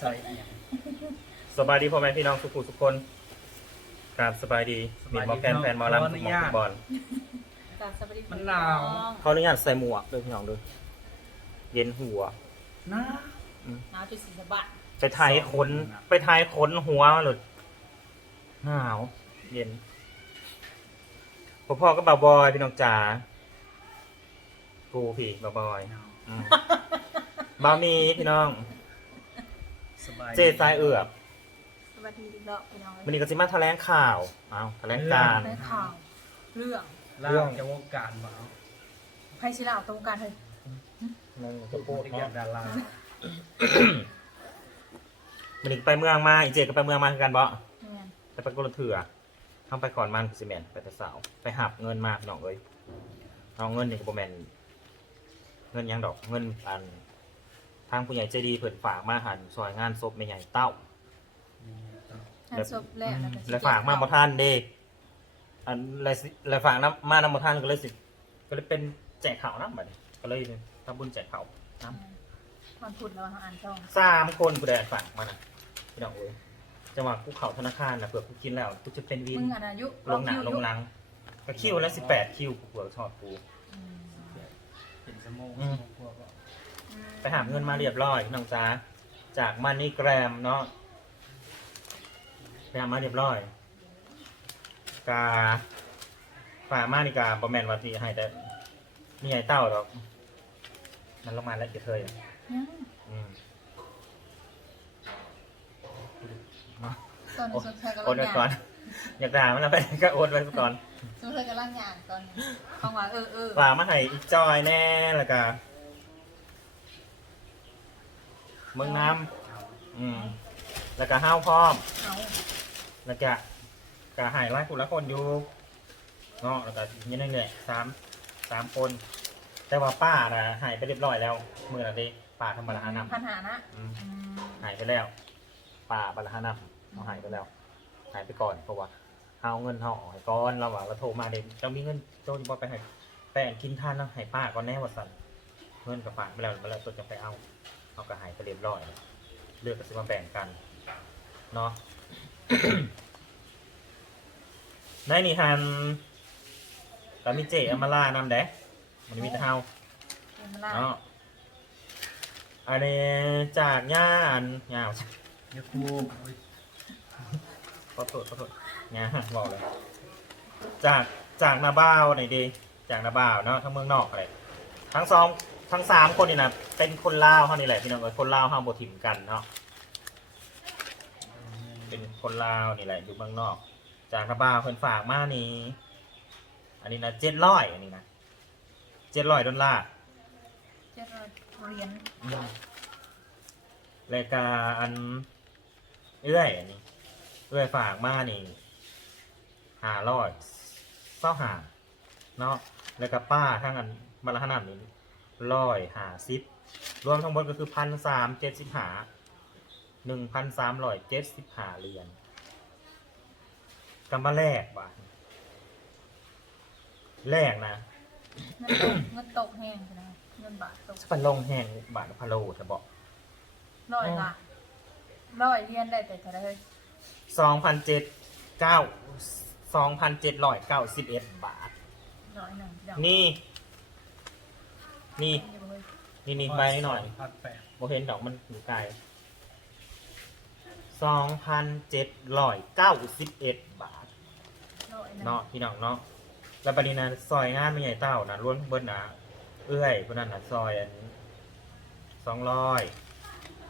ใส่อหย่างสบายดีพ่อแม่พี่น้องทุกผู้ทุกคนกราบสบายดีสมีบายดีหมอแคนแฟนหมอลำขอทุอกนุหมอญาตทุกบอลกราบสวัสดีมันหนาวพี่องเขาอนุญาตใส่หมวกด้วยพี่น้องด้วยเย็นหัวนะหนาวจุดสีสะบัดไปไทยขนไปไทยขนหัวหลุดหนาวเย็นพ่อพ่อก็บ่าวบอยพี่น้องจ๋ากูพี่บ่าวบอยหนาวอืม บ่าวมีพี่น้อง สบายดีเจสายเอือบสวัสดีพี่เลาะพี่น้องวันนี้ก็สิมาแถลงข่าวเอาแถลงการในข่าว เรื่องล่าเรื่องจะวงการบ่เอาไพ่ชิลาตรงการเฮ้ยจะพูดเรียกเนาะดารามันนี้ไปเมืองมาอีเจก็ไปเมืองมาคือกันบ่เนี่ยแต่ไปกรเถื่อทำไปก่อนมันสิแมนไปแต่สาว ไปหับเงินมาพี่น้องเอ้ยเอาเงินนี่ก็บ่แมนเงินหยังดอกเงินอัน ทางผู้ใหญ่ใจดีเพิ่นฝากมาหันซอยงานศพแม่ใหญ่เต้างานศพแรกแล้วก็สิแล้วฝากมาบ่ทันเด้อันแล้วสิแล้วฝากน้ำมานำบ่ทันก็เลยสิ ก็เลยเป็นแจกข่าวนะบัดนี้ก็เลยทำบุญแจกข่าวน้ำวันพุธแล้วเราอ่านช่องสามคนผู้ใดฝากมานะพี่น้องเอ้ยจังหวะกูเข้าธนาคารนะเผื่อกูกินแล้วกูจะเป็นวิน มึงอ่านอายุลงหนาลงหลังก็คิวละสิบแปดคิวกูเผื่อชอบกู อืมเป็นสมองอืม สมองกลัวบ่ ไปหาเงินมาเรียบร้อยพี่น้องจ้าจากมันนี่แกรมเนาะไปหามาเรียบร้อย กาฝากมานี่กาบอแมนวัตีให้แต่มีไอ้เต้าดอก มันลงมาแล้วเดี๋ยวเคยยังอืมมาตอนนี้สนใจกับโอนร่างไว้ก่อนยางอยากด่ามันแล้วไปก็โอนไว้ก่อนสนใจกับร่างยางตอนนี้เขาว่าเออเออฝากมาให้อีกจอยแน่แล้วก็ เมืองน้ำอืมแล้วก็ห้าวพร้อม เอาแล้วก็ก็ใหายไล่คนละคนอยู่เนาะแล้วก็อยังนั่นแหละสามสามคน แต่ว่าป้านะหายไปเรียบร้อยแล้วเมื่อนี้ป้าทำบาลาหานำพันหานะอืมอืมหายไปแล้ว ป้าบาลาหานำเขาหายไปแล้วหายไปก่อนเพราะว่าเอาเงินเขาออกให้ก่อนเราว่าเราโทรมาเด็กจะมีเงินโจนบอไปให้แป้งกินทานแล้วให้ป้าก่อนแน่ว่าสันเงินกับฝากไปแล้วมาแล้วตัวจะไปเอา เอาก็หายไปเรียบร้อยแล้วเลือกก็จะมาแบ่งกันเนาะในนี่ฮันก็มีเจอามาล่านำแดะมันมีแต่เฮาเป็นมาล่าเนาะอันนี้จากย่านยาวยาคูบโอ้ยขอโทษขอโทษงาบอกเลย จากจากนาบ้าวไหนดี จากนาบ้าวเนาะทั้งเมืองนอกอะไรทั้งสอง ทั้งสามคนนี่นะเป็นคนลาวเท่านี้แหละพี่น้องเอ้ยคนลาวห้ามบถิ่มกันเนาะเป็นคนลาวนี่แหละอยู่เมืองนอก จากนาบ้าวเพิ่นฝากมานี่อันนี้นะเจ็ดร้อยอันนี้นะเจ็ดร้อยดอลลาร์เจ็ดร้อยเหรียญรายการอันเอื้อยอันนี้เอื้อยฝากมานี่หาร้อยเศร้าหาเนาะแล้วก็ป้าทั้งอันบรรทัดนี้ ร้อยหาสิบรวมทั้งหมดก็คือพันสามเจ็ดสิบหาหนึ่งพันสามร้อยเจ็ดสิบหาเหรียญกำมาแลกบาทแลกนะเงินตกเงินตกแห้งใช่ไหมเงินบาทตกพันลงแห้งบาทละพะโลจะบอกร้อยละร้อยเหรียญได้แต่เท่าไหรเฮ้ยสองพันเจ็ดเก้าสองพันเจ็ดร้อยเก้าสิบเอ็ดบาทร้อยหนึ่งเดี๋ยว นี่นี่นี่บ่เฮ้ยนี่นี่ใบหน่อยพันแปดโมเห็นดอกมันอยู่ไกลสองพันเจ็ดร้อยเก้าสิบเอ็ดบาทร้อยหนึ่งเนาะพี่น้องเนาะแล้วประเด็นนะซอยงานไม่ใหญ่เต้านะล้วนเบิ้ลนะเอื้อยพวกนั้นนะซอยอันสองร้อย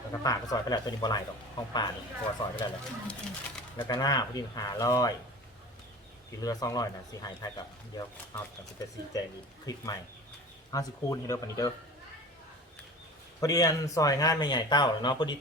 แล้วก็ป่าก็ซอยไปแล้วตัวนี้บ่ไหลดอกห้องป่านี่ตัวซอยไปแล้วแหละอืมอืมแล้วก็หน้าพอดีหาร้อยที่เรือสองร้อยนะสีหายไทยกับเดี๋ยวเอากับจะสีแจงอีกคลิกใหม่ ห้าสิคูณให้เด้อปานนี้เด้อพอดีอันซอยงานไม่ใหญ่เต้าแล้วเนาะพอดี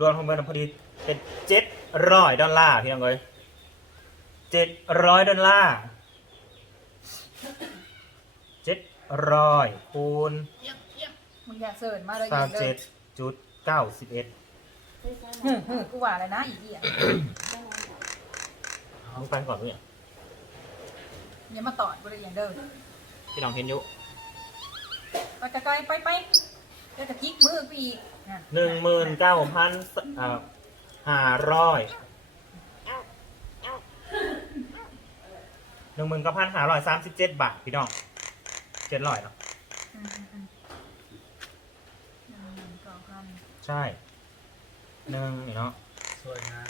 รวมทั้งหมดพอดีเป็นเจ็ดร้อยดอลลาร์พี่น้องเลยเจ็ดร้อยดอลลาร์เจ็ดร้อยคูณมึงอยากเสิร์ชมาเลยสามเลเจ็ยดจุดเก้าสิบเอ็ดฮึ่มฮึ่มกูว่าอะไรนะอีเหี้ยมึงฟังก่อนเนี่ยอย่ามาตอดกูเลยอย่างเดิมพี่น้องเห็นอยู่ ไปไกลๆไปไปเดี๋ยวจะจิกมือกูอีกหนึ่งหมื่นเก้าพันห้าร้อยหนึ่งหมื่นเก้าพันห้าร้อยสามสิบเจ็ดบาทพี่น้องเจ็ดร้อยเนาะอืมอืมอืมหนึ่งหมื่นเก้าพันใช่หนึ่งนี่เนาะสวยงาม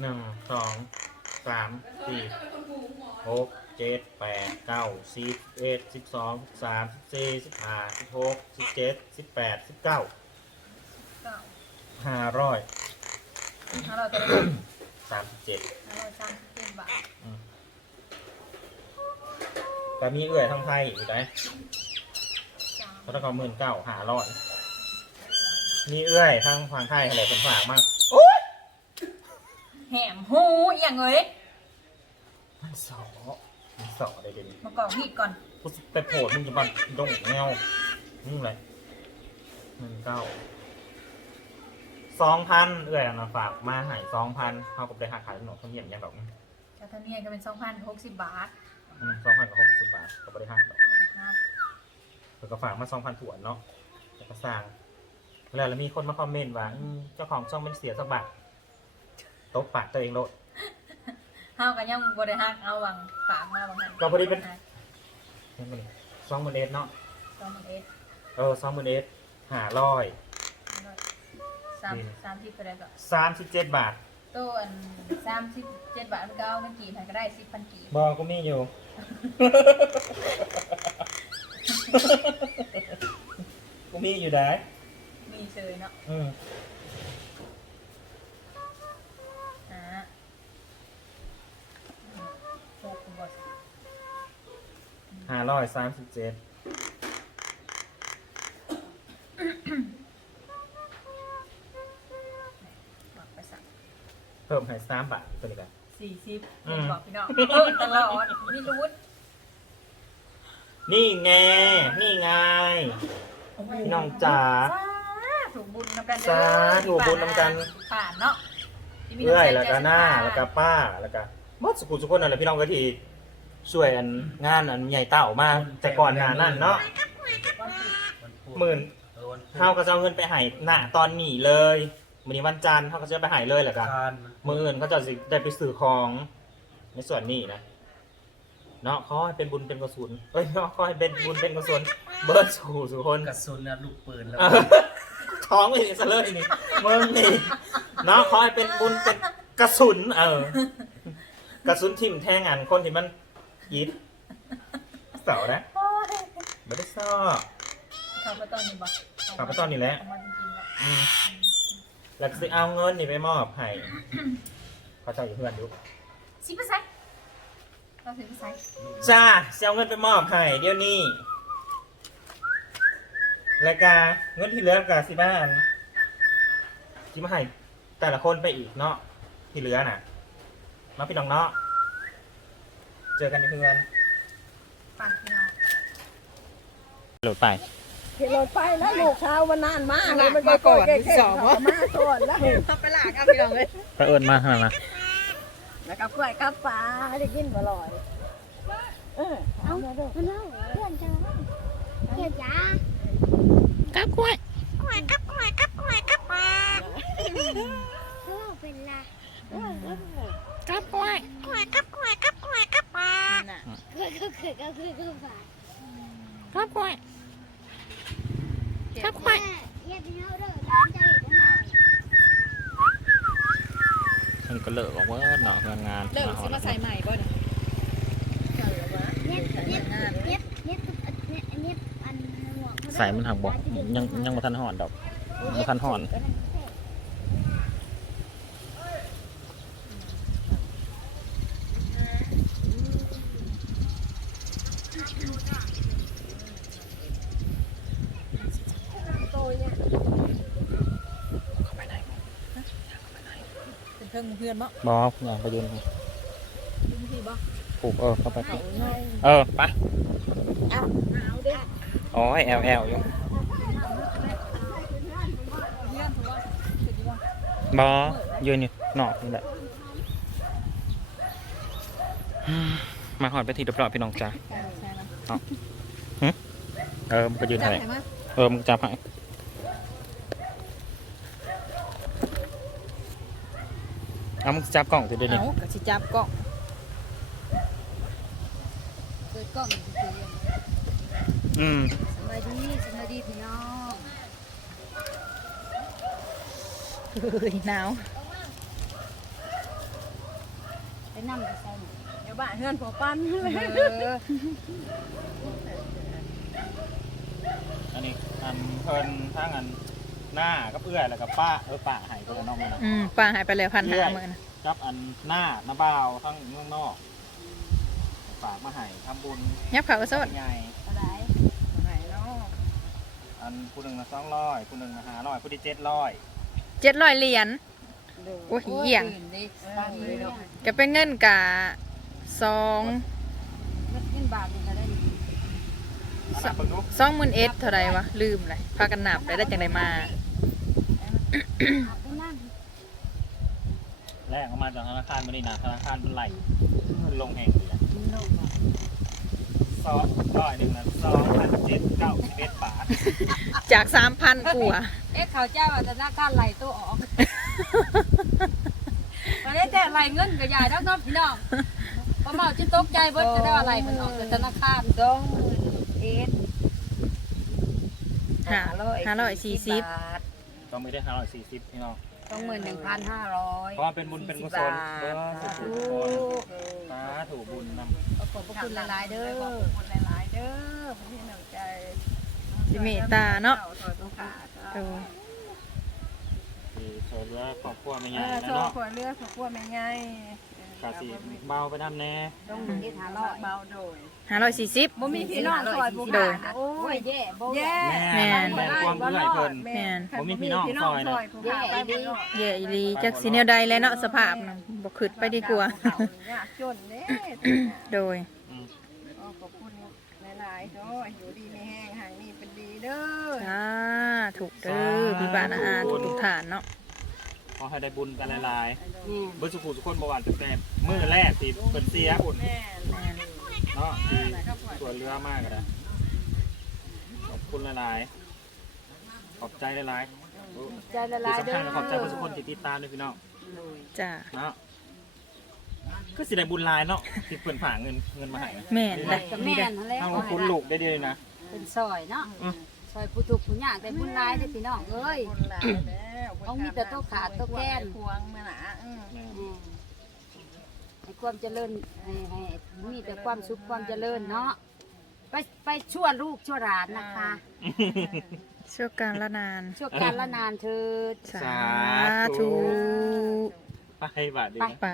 หนึ่งสองสามสี่หกเจ็ดแปดเก้าสิบเอ็ดสิบสองสิบสามสิบสี่สิบห้าสิบหกสิบเจ็ดสิบแปดสิบเก้าเก้าห้าร้อยห้าร้อยตัวละสามสิบเจ็ดห้าร้อยสามสิบเจ็ดบาทแต่มีเอื่อยทางไทยอยู่ไหนสามเขาต้องเอาหมื่นเก้าหาร้อยมีเอื่อยทางฝั่งไทยอะไรเป็นฝากมากแหมหูอหย่างเอ้ยมันสอมันสอได้เด่นมากรอกมีดก่อนกูสิไปโผล่มึงจะบันดงเงามึงอะไรหนึ่งเก้าสองพันเอื่อยเอามาฝากมาใหายสองพันเขาก็ได้หักขายขนมข้าวเหนียวอย่างดอกแต่ท่านี้ก็เป็นสองพันหกสิบบาทสองพันกับหกสิบบาทก็ไม่ได้หักดอกนะครับเพิ่นก็ฝากมาสองพันถั่วนเนาะแล้วก็สร้างแล้วแล้วมีคนมาคอมเมนต์ว่าอืมเจ้าของช่องเป็นเสียสกบัต ตบปากตัวเองโลด เฮากันยังบ่ได้ฮักเอาวังฝากมาบางหันก็พอดีเป็น นี่มันสองหมื่นเอ็ดเนาะสองหมื่นเอ็ดเออสองหมื่นเอ็ดหาร้อยสามสามสิบไปแล้วก็สามสิบเจ็ดบาทตัวอันสามสิบเจ็ดบาทมันก็เอาเงินกี่พันก็ได้สิบพันกี่บอก็มีอยู่ กูมีอยู่ได้มีเชยเนาะอืม ห้าร้อยสามสิบเจ็ดหมักไปสักเพิ่มให้สามบาทตัวนี้กัน สี่สิบอืม บอกพี่น้องเพิ่มตลอดนี่รู้นี่ไง นี่ไง พี่น้องจ๋าถูกบุญนำกันสาธุบุญนำกัน ผ่านเนาะที่มีเอื้อยำใจแล้วก็หน้าใจแล้วก็ป้า แล้วก็หมดสุขุสุขคนนั่นแหละพี่น้องก็ที่ ช่วยอันงานอันใหญ่เต่ามากแต่ก่อนงานนั่นเนาะวันพุธหมื่นเออวันพุธเฮาก็จะเอาเงินไปให้หน้าตอนนี้เลยมื้อนี้วันจันทร์เฮาก็จะไปให้เลยแหละก็ทานมื้ออื่นก็จะสิได้ไปซื้อของในส่วนนี้นะเนาะขอให้เป็นบุญเป็นกุศลเอ้ยเนาะขอให้เป็นบุญเป็นกุศลเบิร์ดสู่สู่คนกระสุนนะลูกปืนแล้ว เออท้องเลยซะเลยนี่มึงนี่เนาะขอให้เป็นบุญเป็นกระสุน เออ กระสุนทิ่มแทงอันคนที่มัน ยิบเสานะโอ้ยไม่ได้ซ่อเขาไปตอนนี้บ่เขาไปตอนนี้แหละเอามาจริงๆเนาะอืมแล้วก็สิเอาเงินนี่ไปมอบให้เขาเจ้าอยู่เพื่อนอยู่สิไปใส่เราสิไปใส่จ้าสิเอาเงินไปมอบให้เดี๋ยวนี้แล้วก็เงินที่เหลือกับสิบ้านสิมาให้แต่ละคนไปอีกเนาะที่เหลือน่ะมาพี่น้องเนาะ เจอกันในเพื่อนปากพี่น้อง โหลดไป เห็นรถไปแล้วลูกเช้ามันนานมากเลยมันก็ก่อนสองมาก่อนแล้วไปหลากเอาพี่น้องเลยไปเอิญมาขนาดนั้นแล้วกับกล้วยกับปลาได้กินบ่ลอยเออเอาเด้อมันเล่าเพื่อนจะเล่าเพื่อนจ้ากับกล้วยกล้วยกับกล้วยกับกล้วยกับปลาเขาเล่าเป็นละกับกล้วยกล้วยกับกล้วยกับกล้วยกับปลาน่ะกล้วยกับกล้วกับกล้วยกับปลากับกล้วยครับกล้วยเย็บเนื้อเด้อน้ำจะเห็นหน่อยมันก็เลิกออกว่าเนาะงานงานเลิกสิมาใส่ใหม่บ่เนี่ยเย็บเย็บเย็บเย็บเย็บเย็บอันหัวใส่มันหักบ่ยังยังบ่ทันห่อนดอกบ่ทันห่อน เป็นเครื่องเพื่อนบ่บออย่าไปยืนพี่บ่ผูกเออเข้าไปเออไปหนาวเด้ออ๋อแอลแอลอยู่เพื่อนถือว่าสุดยอดบอยืนอยู่นอกนี่แหละเมาหอดไปทีเดียวพี่น้องจ้าเอาหึเออมันก็ยืนจับให้ให้มาเออมึงจับให้ เอามึงจับกล่องจะได้ดิเอาก็สิจับกล้องเปิดกล้องดูสิอืมสบายดีสบายดีพี่น้องเฮ้ยหนาวไปนั่งไปใส่หน่อยเดี๋ยวบ้านเฮือนผัวปั้นเอออันนี้อันเพิ่นทั้งอัน หน้ากับเอื้อยแล้วกับป้าเออป้าใหายไปแล้วน้องมันนะอืมป้าหายไปแล้วพันหาหมื่นกับอันหน้าหน้าบ่าวทั้งเมืองนอกฝากมาให้ทำบุญยับเขาก็สดใหญ่อะไรไหนเนาะอันผู้หนึ่งละสองร้อยผู้หนึ่งละห้าร้อยผู้ที่เจ็ดร้อยเจ็ดร้อยเหรียญโอ้ยเหี้ยงตื่นดิตั้งเลยเนาะก็เป็นเงินกะสองมันขึ้นบาทนี่ก็ได้นี่อันนั้นเพิ่งรู้สองหมื่นเอ็ดเท่าไรวะลืมเลยพากันหนับได้ได้จังไดมาเอาไปนั่ง แรกออกมาจากธนาคารมานี่นะธนาคารมันไหลมันลงแห่งเดียวกินนมอะสองร้อยหนึ่งนั้นสองพันเจ็ดเก้าสิบเอ็ดบาทจากสามพันกว่าเอ๊ะเขาเจ้าว่าธนาคารไหลตัวออกตอนนี้แต่ไหลเงินก็ใหญ่แล้วเนาะพี่น้องพอเมาจะตกใจเบิดจะได้ว่าไหลมันออกจากธนาคารสองหมื่นเอ็ดห้าห้าร้อยสี่สิบต้ องไม่ได้ห้าร้อยสี่สิบพี่น้องสองหมื่นหนึ่งพันห้าร้อยเพราะว่าเป็นบุญเป็นกุศลเด้อสุขุทุกคนสาถูบุญนำขอบพระคุณหลายๆเด้อขอบคุณหลายๆเด้อพี่น้องใจสิเมตตาเนาะโอ้ที่ช่วยเหลือครอบครัวไม่เอใหญ่อนะโซ่เนาะขวดเลือดขวดขวดไม่ไง กาสีเบาไปน้ำแน่ต้องเฮ็ดหาร้อยเบาโดยห้าร้อยสี่สิบ บ่มีพี่น้องซอยผู้โดขายโอ้ยแย่บ่แย่แม่แม่น แม่ความเพื่อยเพิ่น แม่น บ่มีพี่น้องซอยนะแย่อีดีเย่อีหลีจักสิแนวใดแล้วเนาะสภาพน่ะบ่ขึ้นไปดีกว่าจนเด้โดย อืมขอบคุณหลายๆเนาะอยู่ดีมีแห้งหางนี่เป็นดีเด้อสาถูกเด้อพี่บ้านอาอาทุกๆฐานเนาะ ขอให้ได้บุญกันหลายแม่ๆเบุญสุขุทุกคนบ่หวานแต่มื้อแรกที่เพิ่นเสียบุญแม่นเนาะที่ส่วนเรือมากเลยขอบคุณหลายๆขอบใจหลายๆใจละที่ลายสำเด้คัอญก็ขอบใจทุกคนที่ติดตามด้วยพี่น้องจ้าเนาะก็สิได้บุญหลายเนาะที่เพิ่นฝากเงินเงินมาให้นะแม่นได้กับแม่นหั่นแหละถ้าว่าคุณลูกได้ดีเลยนะเป็นซอยเนาะ อืมซอยผู้ทุกข์ผู้ยากได้บุญหลายเด้อพี่น้องเอ้ย คนหลายแล้วเอามีแต่โต๊ะขาดโต๊ะแก้นควงมาหนาอืมแม่ให้ความเจริญให้ให้มีแต่ความสุขความเจริญเนาะไปไปชั่วลูกชั่วหลานนะคะช่วงการละนาน ชั่วการละนานเถิดสาธุ ไปบาดดีไป